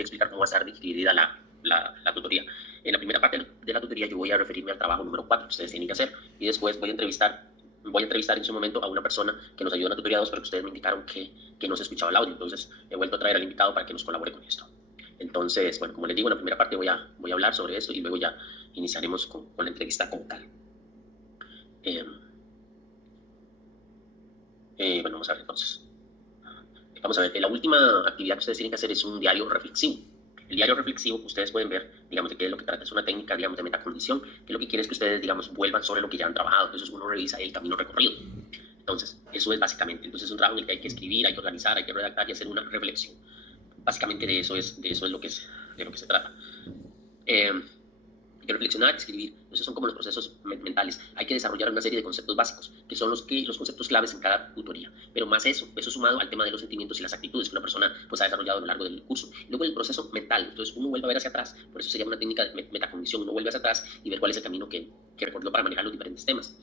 voy a explicar cómo va a estar dividida la tutoría. En la primera parte de la tutoría yo voy a referirme al trabajo número 4 que ustedes tienen que hacer, y después voy a entrevistar en ese momento a una persona que nos ayuda en la tutoría 2, pero que ustedes me indicaron que no se escuchaba el audio. Entonces he vuelto a traer al invitado para que nos colabore con esto. Entonces, bueno, como les digo, en la primera parte voy a hablar sobre esto y luego ya iniciaremos con la entrevista como tal. Bueno, vamos a ver entonces. Vamos a ver, la última actividad que ustedes tienen que hacer es un diario reflexivo. El diario reflexivo, ustedes pueden ver, digamos, de qué es lo que trata. Es una técnica, digamos, de metacondición, que lo que quiere es que ustedes, digamos, vuelvan sobre lo que ya han trabajado. Entonces uno revisa el camino recorrido. Entonces, eso es básicamente. Entonces es un trabajo en el que hay que escribir, hay que organizar, hay que redactar y hacer una reflexión. Básicamente de eso es lo que se trata. Hay que reflexionar, escribir. Esos son como los procesos mentales. Hay que desarrollar una serie de conceptos básicos, que son los conceptos claves en cada tutoría. Pero más eso sumado al tema de los sentimientos y las actitudes que una persona pues ha desarrollado a lo largo del curso. Y luego el proceso mental. Entonces uno vuelve a ver hacia atrás, por eso se llama una técnica de metacondición. Uno vuelve hacia atrás y ver cuál es el camino que recordó para manejar los diferentes temas.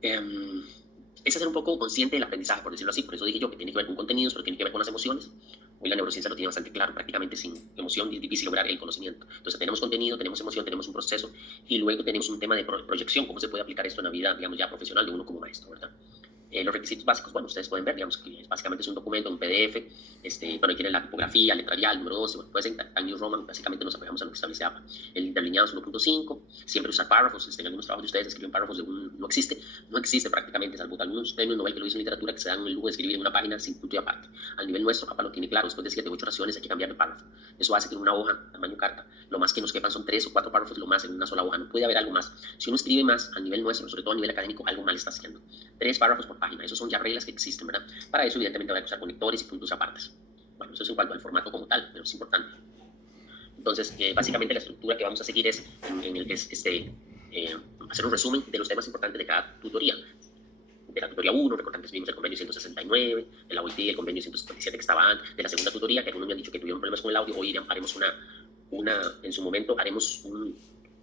Es ser un poco consciente del aprendizaje, por decirlo así. Por eso dije yo que tiene que ver con contenidos, pero tiene que ver con las emociones. Hoy la neurociencia lo tiene bastante claro, prácticamente sin emoción es difícil lograr el conocimiento. Entonces tenemos contenido, tenemos emoción, tenemos un proceso y luego tenemos un tema de proyección, cómo se puede aplicar esto en la vida, digamos, ya profesional de uno como maestro, ¿verdad? Los requisitos básicos, bueno, ustedes pueden ver, digamos, que básicamente es un documento, un PDF, bueno, ahí tienen la tipografía, letra ya, el número 12, bueno, puede ser Times New Roman, básicamente nos apegamos a lo que establece APA. El interlineado es 1.5, siempre usar párrafos, en algunos trabajos de ustedes escriben párrafos no existe prácticamente, salvo algunos premios Nobel que lo dicen en literatura, que se dan el lujo de escribir en una página sin punto y aparte. Al nivel nuestro, APA lo tiene claro, después de 7 u 8 oraciones hay que cambiar de párrafo. Eso hace que en una hoja, tamaño carta, lo más que nos quepan son 3 o 4 párrafos, lo más en una sola hoja, no puede haber algo más. Si uno escribe más, al nivel nuestro, sobre todo a nivel académico, algo mal está haciendo. 3 párrafos por página, esos son ya reglas que existen, ¿verdad? Para eso, evidentemente, van a usar conectores y puntos apartes. Bueno, eso es en cuanto al formato como tal, pero es importante. Entonces, básicamente la estructura que vamos a seguir es hacer un resumen de los temas importantes de cada tutoría. De la tutoría 1, recuerdan que vimos el convenio 169, de la OIT, el convenio 157 que estaba antes, de la segunda tutoría, que algunos me han dicho que tuvieron problemas con el audio. Hoy haremos en su momento haremos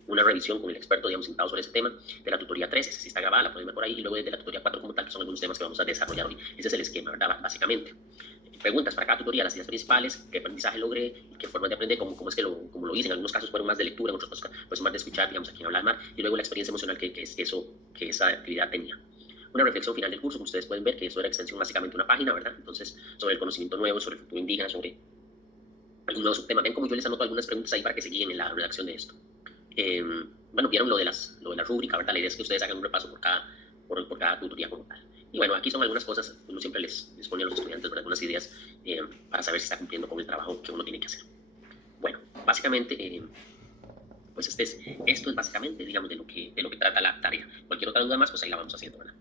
una revisión con el experto, digamos, sentado sobre ese tema. De la tutoría 3, esa sí está grabada, la pueden ver por ahí, y luego de la tutoría 4 como tal, que son algunos temas que vamos a desarrollar hoy. Ese es el esquema, ¿verdad? Básicamente. Preguntas para cada tutoría, las ideas principales, qué aprendizaje logré, qué formas de aprender, cómo es que como lo hice. En algunos casos fueron más de lectura, en otros casos pues más de escuchar, digamos, a quien hablar más, y luego la experiencia emocional que esa actividad tenía. Una reflexión final del curso, como ustedes pueden ver, que eso era extensión básicamente de una página, ¿verdad? Entonces, sobre el conocimiento nuevo, sobre el futuro indígena, sobre algún nuevo subtema. Ven como yo les anoto algunas preguntas ahí para que se guíen en la redacción de esto. Bueno, vieron lo de la rúbrica, ¿verdad? La idea es que ustedes hagan un repaso por cada tutoría como tal. Y bueno, aquí son algunas cosas, uno siempre les pone a los estudiantes, ¿verdad? Algunas ideas para saber si está cumpliendo con el trabajo que uno tiene que hacer. Bueno, básicamente, pues esto es básicamente, digamos, de lo que trata la tarea. Cualquier otra duda más, pues ahí la vamos haciendo, ¿verdad?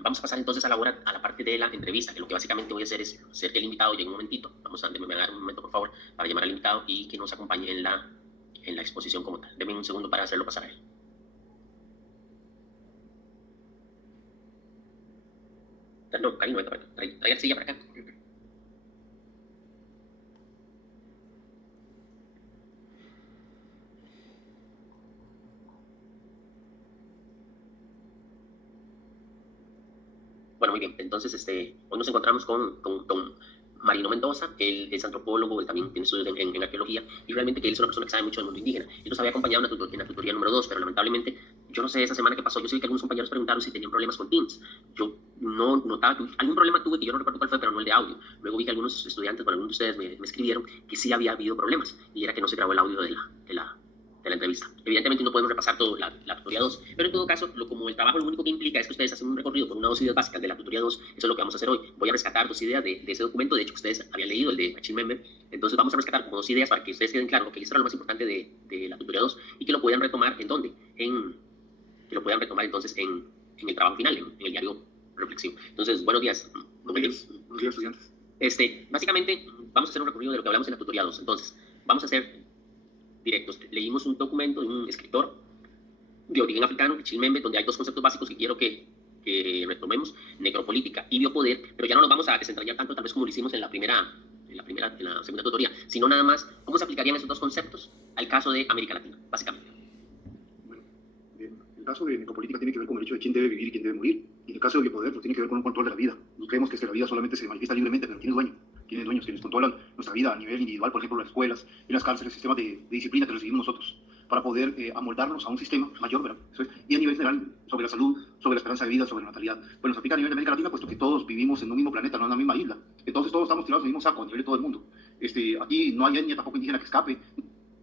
Vamos a pasar entonces a la parte de la entrevista, que lo que básicamente voy a hacer es hacer que el invitado llegue un momentito. Déjenme dar un momento, por favor, para llamar al invitado y que nos acompañe en la exposición como tal. Denme un segundo para hacerlo pasar a él. No, Cari, no venga para acá. Traiga la silla para acá. Bueno, muy bien. Entonces, hoy nos encontramos con Marino Mendoza. Él es antropólogo, él también tiene estudios en arqueología, y realmente que él es una persona que sabe mucho del mundo indígena. Él nos había acompañado en la tutoría número 2, pero lamentablemente, yo no sé, esa semana que pasó, yo sé que algunos compañeros preguntaron si tenían problemas con Teams. Yo no notaba, algún problema tuve que yo no recuerdo cuál fue, pero no el de audio. Luego vi que algunos estudiantes, bueno, algunos de ustedes me escribieron que sí había habido problemas, y era que no se grabó el audio de la entrevista. Evidentemente no podemos repasar todo la tutoría 2, pero en todo caso, como el trabajo lo único que implica es que ustedes hacen un recorrido por una o dos ideas básicas de la tutoría 2, eso es lo que vamos a hacer hoy. Voy a rescatar 2 ideas de ese documento, de hecho ustedes habían leído el de Machine Member, entonces vamos a rescatar como 2 ideas para que ustedes queden claros que esto era lo más importante de la tutoría 2 y que lo puedan retomar ¿en dónde? Que lo puedan retomar entonces en el trabajo final, en el diario reflexivo. Entonces, buenos días. Buenos días, estudiantes. Básicamente, vamos a hacer un recorrido de lo que hablamos en la tutoría 2. Entonces, vamos a hacer directos. Leímos un documento de un escritor de origen africano, Chilmembe, donde hay 2 conceptos básicos que quiero que retomemos: necropolítica y biopoder, pero ya no nos vamos a desentrañar tanto, tal vez como lo hicimos en la segunda tutoría, sino nada más cómo se aplicarían esos 2 conceptos al caso de América Latina, básicamente. Bueno, el caso de necropolítica tiene que ver con el hecho de quién debe vivir y quién debe morir, y el caso de biopoder pues, tiene que ver con un control de la vida. No creemos que la vida solamente se manifiesta libremente, pero tiene dueño. tienen dueños, quienes controlan nuestra vida a nivel individual, por ejemplo, las escuelas, en las cárceles, el sistema de disciplina que recibimos nosotros, para poder amoldarnos a un sistema mayor, ¿verdad? Eso es. Y a nivel general, sobre la salud, sobre la esperanza de vida, sobre la natalidad. Bueno, se aplica a nivel de América Latina, puesto que todos vivimos en un mismo planeta, no en una misma isla. Entonces todos estamos tirados en el mismo saco a nivel de todo el mundo. Aquí no hay etnia tampoco indígena que escape,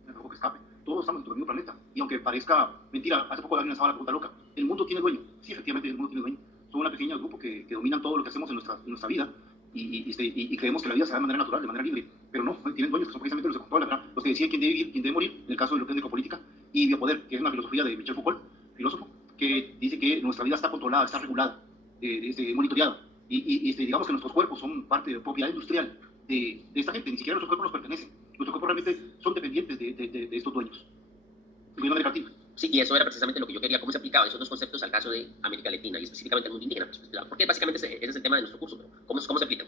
tampoco que escape. Todos estamos en el mismo planeta. Y aunque parezca mentira, hace poco alguien estaba la pregunta loca, ¿el mundo tiene dueño? Sí, efectivamente, el mundo tiene dueño. Son una pequeña grupo que dominan todo lo que hacemos en nuestra vida y creemos que la vida se da de manera natural, de manera libre. Pero no, tienen dueños que son precisamente los que controlan, ¿verdad? Los que deciden quién debe vivir, quién debe morir, en el caso de lo que es necropolítica y biopoder, que es una filosofía de Michel Foucault, filósofo, que dice que nuestra vida está controlada, está regulada, monitoreada. Digamos que nuestros cuerpos son parte de propiedad industrial de esta gente, ni siquiera nuestros cuerpos nos pertenecen. Nuestros cuerpos realmente son dependientes de estos dueños. Incluyendo América Latina. Sí, y eso era precisamente lo que yo quería, cómo se aplicaban esos dos conceptos al caso de América Latina y específicamente al mundo indígena. Porque básicamente ese es el tema de nuestro curso, pero ¿cómo se aplican?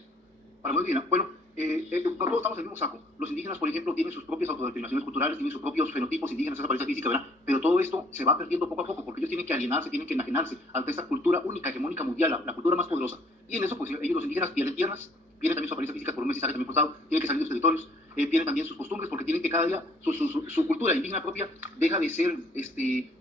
Para el mundo indígena, bueno, todos estamos en el mismo saco. Los indígenas, por ejemplo, tienen sus propias autodeterminaciones culturales, tienen sus propios fenotipos indígenas, esa apariencia física, ¿verdad? Pero todo esto se va perdiendo poco a poco, porque ellos tienen que alienarse, tienen que enajenarse ante esta cultura única, hegemónica mundial, la cultura más poderosa. Y en eso, pues ellos, los indígenas, pierden tierras, pierden también su apariencia física por un mensaje también forzado, tienen que salir de sus territorios, pierden también sus costumbres, porque tienen que cada día, su cultura indígena propia deja de ser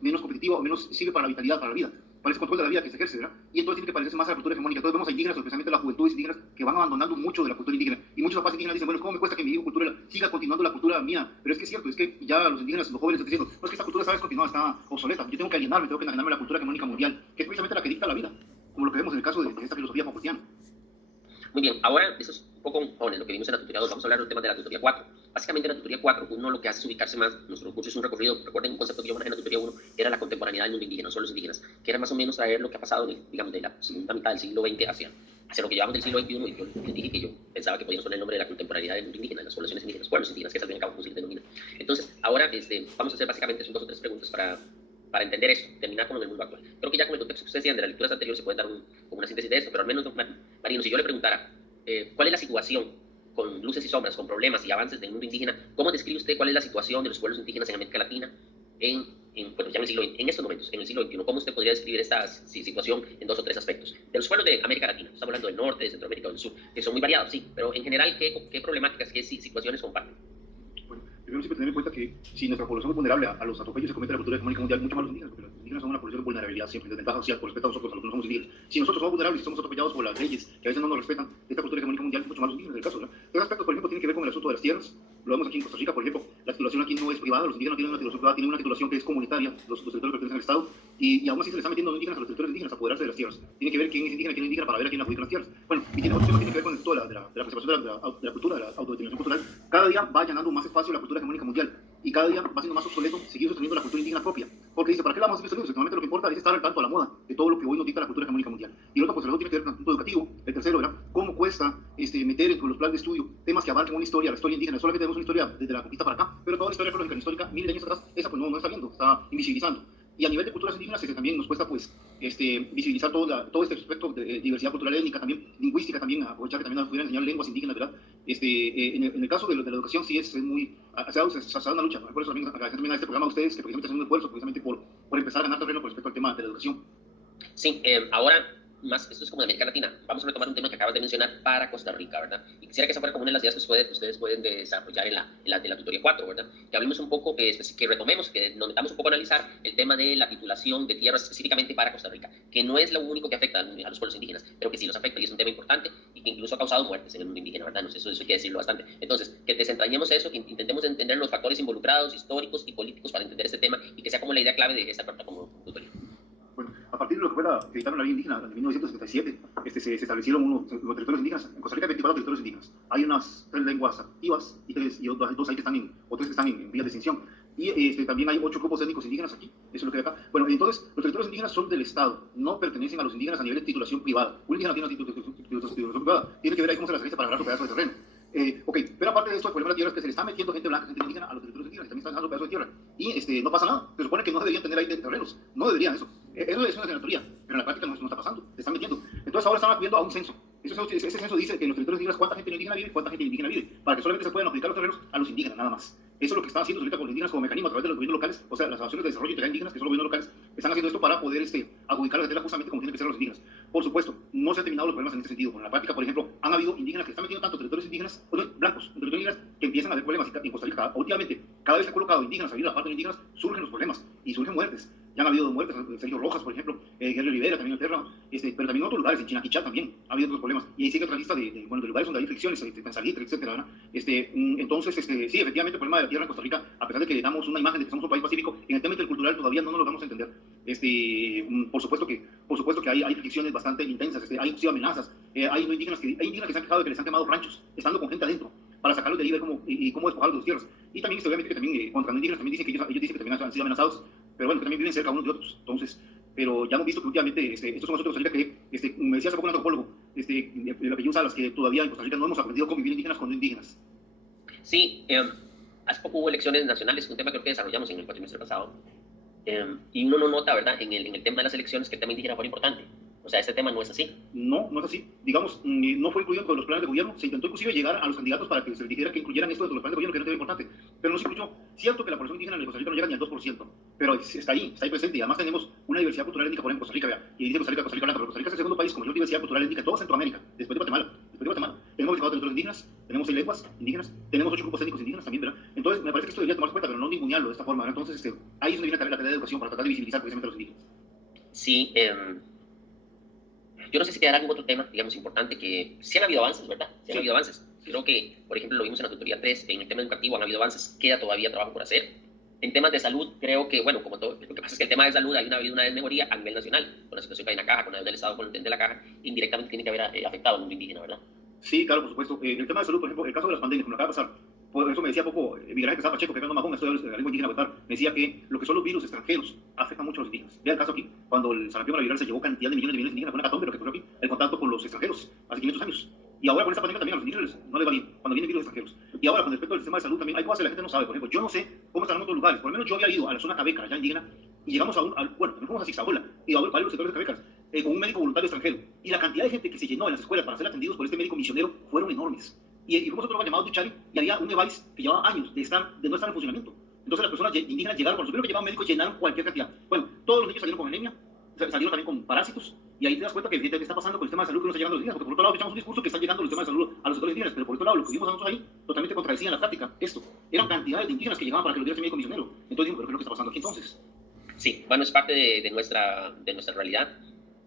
menos competitiva o menos sirve para la vitalidad, para la vida, para ese control de la vida que se ejerce, ¿verdad? Y entonces tiene que parecerse más a la cultura hegemónica. Entonces vemos a indígenas, especialmente las juventudes indígenas, que van abandonando mucho de la cultura indígena. Y muchos papás indígenas dicen, bueno, ¿cómo me cuesta que mi hijo cultura siga continuando la cultura mía? Pero es que es cierto, es que ya los indígenas, los jóvenes están diciendo, no es que esta cultura está descontinuada, está obsoleta. Yo tengo que alienarme, tengo que enajenarme de la cultura hegemónica mundial, que es precisamente la que dicta la vida, como lo que vemos en el caso de esta filosofía Foucaultiana. Muy bien, ahora eso es un poco en lo que vimos en la tutoría 2, vamos a hablar del tema de la tutoría 4. Básicamente en la tutoría 4 uno lo que hace es ubicarse más, nuestro curso es un recorrido, recuerden un concepto que yo manejé en la tutoría 1, era la contemporaneidad del mundo indígena, no solo los indígenas, que era más o menos traer lo que ha pasado, digamos, de la segunda mitad del siglo XX hacia lo que llevamos del siglo XXI, y yo les dije que yo pensaba que podíamos poner el nombre de la contemporaneidad del mundo indígena, de las poblaciones indígenas, pueblos indígenas, que es al fin y al cabo como se les denomina. Entonces, ahora vamos a hacer básicamente son 2 o 3 preguntas para entender eso, terminar con el mundo actual. Creo que ya con el contexto que ustedes decían de las lecturas anteriores se puede dar como una síntesis de esto, pero al menos, Marino, si yo le preguntara, ¿cuál es la situación con luces y sombras, con problemas y avances del mundo indígena? ¿Cómo describe usted cuál es la situación de los pueblos indígenas en América Latina bueno, ya en estos momentos, en el siglo XXI? ¿Cómo usted podría describir esta situación en 2 o 3 aspectos? De los pueblos de América Latina, estamos hablando del norte, de Centroamérica, del sur, que son muy variados, sí, pero en general, ¿qué problemáticas, qué situaciones comparten? Bueno, debemos siempre tener en cuenta que si nuestra población es vulnerable a los atropellos que comete la cultura hegemónica mundial, mucho más los indígenas, porque los indígenas son una población de vulnerabilidad siempre, de desventaja social por respecto a nosotros, a los que no somos indígenas. Si nosotros somos vulnerables y somos atropellados por las leyes que a veces no nos respetan, esta cultura hegemónica mundial, mucho más los indígenas del caso, ¿verdad? Estos aspectos, por ejemplo, tienen que ver con el asunto de las tierras. Lo vemos aquí en Costa Rica, por ejemplo, la titulación aquí no es privada, los indígenas no tienen una titulación privada, tienen una titulación que es comunitaria, los territorios pertenecen al Estado, y aún así se les está metiendo a los indígenas, a los territorios indígenas, a apoderarse de las tierras. Tiene que ver quién es indígena, quién no es indígena, para ver a quién adjudican las tierras. Bueno, y tiene otro tema que tiene que ver con esto de la preservación de la cultura, de la autodeterminación cultural. Cada día va ganando más espacio la cultura hegemónica mundial, y cada día va siendo más obsoleto seguir sosteniendo la cultura indígena propia. Porque dice, ¿para qué la vamos a seguir sosteniendo? Normalmente lo que importa es estar al tanto a la moda de todo lo que hoy nos dicta la cultura hegemónica mundial. Y el otro, pues el otro tiene que ver con el punto educativo. El tercero, ¿verdad? ¿Cómo cuesta meter entre los planes de estudio temas que abarquen una historia, la historia indígena? Solamente tenemos una historia desde la conquista para acá, pero toda la historia cronológica histórica, miles de años atrás, esa pues no está viendo, está invisibilizando. Y a nivel de culturas indígenas también nos cuesta pues visibilizar todo este aspecto de diversidad cultural étnica, también lingüística, también aprovechar que también nos pudieran enseñar lenguas indígenas, ¿verdad? En el caso de la educación sí es muy, se ha dado una lucha, por eso también agradecer también a este programa a ustedes que precisamente hacen un esfuerzo precisamente por empezar a ganar terreno con respecto al tema de la educación. Sí, ahora más, esto es como de América Latina. Vamos a retomar un tema que acabas de mencionar para Costa Rica, ¿verdad? Y quisiera que esa fuera como una de las ideas que ustedes pueden desarrollar en la tutoría 4, ¿verdad? Que hablemos un poco, que retomemos, que nos metamos un poco a analizar el tema de la titulación de tierras específicamente para Costa Rica, que no es lo único que afecta a los pueblos indígenas, pero que sí los afecta y es un tema importante y que incluso ha causado muertes en el mundo indígena, ¿verdad? No sé, eso hay que decirlo bastante. Entonces, que desentrañemos eso, que intentemos entender los factores involucrados, históricos y políticos para entender este tema y que sea como la idea clave de esta carta como tutoría. Bueno, a partir de lo que fue que editaron la ley indígena en 1977, se establecieron los territorios indígenas. En Costa Rica hay 24 territorios indígenas. Hay unas 3 lenguas activas y 3 ahí que están tres que están en vías de extinción. Y también hay 8 grupos étnicos indígenas aquí. Eso es lo que hay acá. Bueno, entonces, los territorios indígenas son del Estado, no pertenecen a los indígenas a nivel de titulación privada. Un indígena tiene una titulación privada. Tiene que ver ahí cómo se las realiza para agarrar su pedazo de terreno. Ok, pero aparte de esto, el problema de la tierra es que se le está metiendo gente blanca, gente indígena a los territorios indígenas, y también están dejando pedazos de tierra. Y no pasa nada. Se supone que no deberían tener ahí terrenos. No deberían eso. Eso es una teoría, pero en la práctica no está pasando. Se están metiendo. Entonces ahora están acudiendo a un censo. Ese censo dice que en los territorios indígenas cuánta gente indígena vive y cuánta gente indígena vive, para que solamente se puedan aplicar los terrenos a los indígenas, nada más. Eso es lo que están haciendo ahorita con los indígenas como mecanismo a través de los gobiernos locales, o sea, las asociaciones de desarrollo integral indígenas, que son los gobiernos locales, están haciendo esto para poder adjudicar la tierra justamente como tienen que ser los indígenas. Por supuesto, no se han terminado los problemas en este sentido. En la práctica, por ejemplo, han habido indígenas que están metiendo tanto territorios indígenas, blancos, en territorios indígenas, que empiezan a haber problemas en Costa Rica. Últimamente, cada vez que han colocado indígenas a vivir la parte de indígenas, surgen los problemas y surgen muertes. Ya han habido muertes, Sergio Rojas, por ejemplo, Guerrero Rivera, también en Terra, pero también en otros lugares, en Chinaquichá también ha habido otros problemas. Y ahí sigue otra lista de lugares donde hay fricciones, Pensalitre, etcétera, ¿no? Entonces, sí, efectivamente, el problema de la tierra en Costa Rica, a pesar de que damos una imagen de que somos un país pacífico, en el tema intercultural todavía no nos lo vamos a entender. Por supuesto que hay fricciones bastante intensas, hay inclusive amenazas. Hay indígenas que se han quejado de que les han quemado ranchos, estando con gente adentro, para sacarlos de ahí y cómo despojarlos de sus tierras. Y también, obviamente, que también contra los indígenas también dicen que ellos dicen que también han sido amenazados, pero bueno, que también viven cerca unos de otros. Entonces, pero ya hemos visto que últimamente estos son nosotros de Costa Rica que, me decía hace poco un antropólogo, el apellido Salas, que todavía en Costa Rica no hemos aprendido cómo vivir indígenas con no indígenas. Sí, hace poco hubo elecciones nacionales, un tema que creo que desarrollamos en el cuatrimestre pasado, y uno no nota, ¿verdad?, en el tema de las elecciones que el tema indígena fue importante. O sea, este tema no es así. No, no es así. Digamos, no fue incluido en los planes de gobierno. Se intentó inclusive llegar a los candidatos para que se les dijera que incluyeran esto dentro de los planes de gobierno, que no era importante. Pero no se incluyó. Cierto que la población indígena en Costa Rica no llega ni al 2%, pero está ahí presente. Y además tenemos una diversidad cultural étnica, por ejemplo, en Costa Rica, vea. Y dice Costa Rica blanca, pero Costa Rica es el segundo país con mayor diversidad cultural étnica en toda Centroamérica, después de Guatemala. Tenemos 24 territorios indígenas, tenemos 6 lenguas indígenas, tenemos 8 grupos étnicos indígenas también, ¿verdad? Entonces, me parece que esto debería tomarse en cuenta, pero no ningunearlo de esta forma, ¿verdad? Entonces, ahí es donde viene la tarea de educación para tratar de visibilizar precisamente a los indígenas. Sí, yo no sé si quedará algún otro tema, digamos, importante, que sí han habido avances, ¿verdad? Sí han habido avances. Creo que, por ejemplo, lo vimos en la tutoría 3, en el tema educativo han habido avances, queda todavía trabajo por hacer. En temas de salud, creo que, bueno, como todo, lo que pasa es que el tema de salud hay habido una desmejoría a nivel nacional, con la situación que hay en la caja, con la deuda del Estado con el tema de la caja, indirectamente tiene que haber afectado al mundo indígena, ¿verdad? Sí, claro, por supuesto. El tema de salud, por ejemplo, el caso de las pandemias, como acaba de pasar, por eso me decía poco Miguel Ángel Quesada Pacheco, Fernando Mahón, estudiador de la lengua indígena Huetar, me decía que lo que son los virus extranjeros afectan mucho a los indígenas. Vea el caso aquí, cuando el sarampión viral se llevó cantidad de millones de indígenas, fue una catombe lo que ocurrió aquí, el contacto con los extranjeros, hace 500 años. Y ahora con esta pandemia también a los indígenas no les va bien, cuando vienen virus extranjeros. Y ahora con respecto al sistema de salud también, hay cosas que la gente no sabe. Por ejemplo, yo no sé cómo están en otros lugares, por lo menos yo había ido a la zona Cabeca, allá indígena, y llegamos bueno, nos fuimos a Zixabola, y a varios sectores de Cabecas, con un médico voluntario extranjero. Y la cantidad de gente que se llenó en las escuelas para ser atendidos por este médico misionero fueron enormes. Y fuimos a otro lugar llamado Tuchari, y había un device que llevaba años de no estar en funcionamiento. Entonces las personas indígenas llegaron, cuando supieron que llevaban médicos, llenaron cualquier cantidad. Bueno, todos los niños salieron con anemia, salieron también con parásitos, y ahí te das cuenta que evidentemente está pasando con el sistema de salud que no está llegando a los indígenas, porque por otro lado echamos un discurso que está llegando el sistema de salud a los sectores indígenas, pero por otro lado lo que vimos nosotros ahí totalmente contradecía en la práctica esto. Eran cantidades de indígenas que llegaban para que lo diera ese médico misionero. Entonces digo, pero ¿qué es lo que está pasando aquí entonces? Sí, bueno, es parte de nuestra realidad.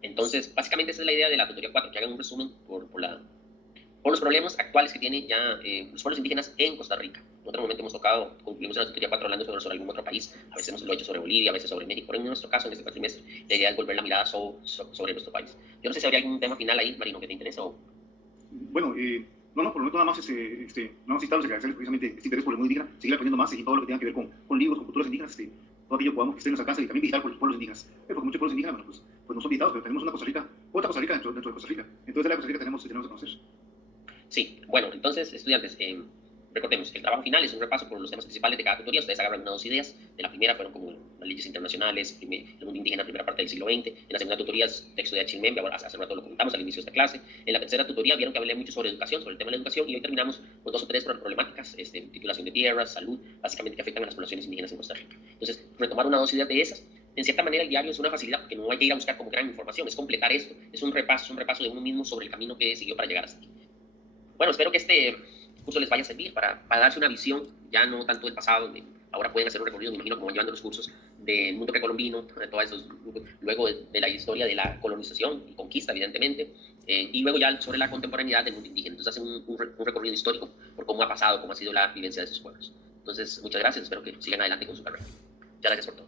Entonces, básicamente esa es la idea de la tutoría 4, que hagan un resumen por los problemas actuales que tienen ya los pueblos indígenas en Costa Rica. En otro momento hemos concluimos en la tutoría 4 hablando sobre algún otro país, a veces hemos lo hecho sobre Bolivia, a veces sobre México, pero en nuestro caso, en este cuatrimestre, la idea es volver la mirada sobre nuestro país. Yo no sé si habría algún tema final ahí, Marino, que te interese o... Bueno, no, por lo menos nada más, nada más citarlos y agradecerles precisamente este interés por el mundo indígena, seguir aprendiendo más y todo lo que tenga que ver con libros, con culturas indígenas, todo aquello que podamos que esté en nuestra casa y también visitar por los pueblos indígenas. Porque muchos pueblos indígenas, bueno, pues no son visitados, pero tenemos una Costa Rica, otra Costa Rica dentro de Costa Rica. Entonces, de la Costa Rica tenemos que conocer. Sí, bueno, entonces, estudiantes, recordemos, el trabajo final es un repaso por los temas principales de cada tutoría. Ustedes agarran unas 2 ideas. De la primera fueron como las leyes internacionales, el mundo indígena, primera parte del siglo XX. En la segunda tutoría es texto de Achimembe, hace un rato lo comentamos al inicio de esta clase. En la tercera tutoría vieron que hablé mucho sobre educación, sobre el tema de la educación, y hoy terminamos con 2 o 3 problemáticas, titulación de tierras, salud, básicamente que afectan a las poblaciones indígenas en Costa Rica. Entonces, retomar una 2 ideas de esas. En cierta manera, el diario es una facilidad porque no hay que ir a buscar como gran información, es completar esto, es un repaso de uno mismo sobre el camino que siguió para llegar hasta aquí. Bueno, espero que este curso les vaya a servir para darse una visión, ya no tanto del pasado, donde ahora pueden hacer un recorrido, me imagino, como van llevando los cursos del mundo precolombino, de todos esos, luego de la historia de la colonización y conquista, evidentemente, y luego ya sobre la contemporaneidad del mundo indígena. Entonces hacen un recorrido histórico por cómo ha pasado, cómo ha sido la vivencia de esos pueblos. Entonces, muchas gracias, espero que sigan adelante con su carrera. Muchas gracias por todo.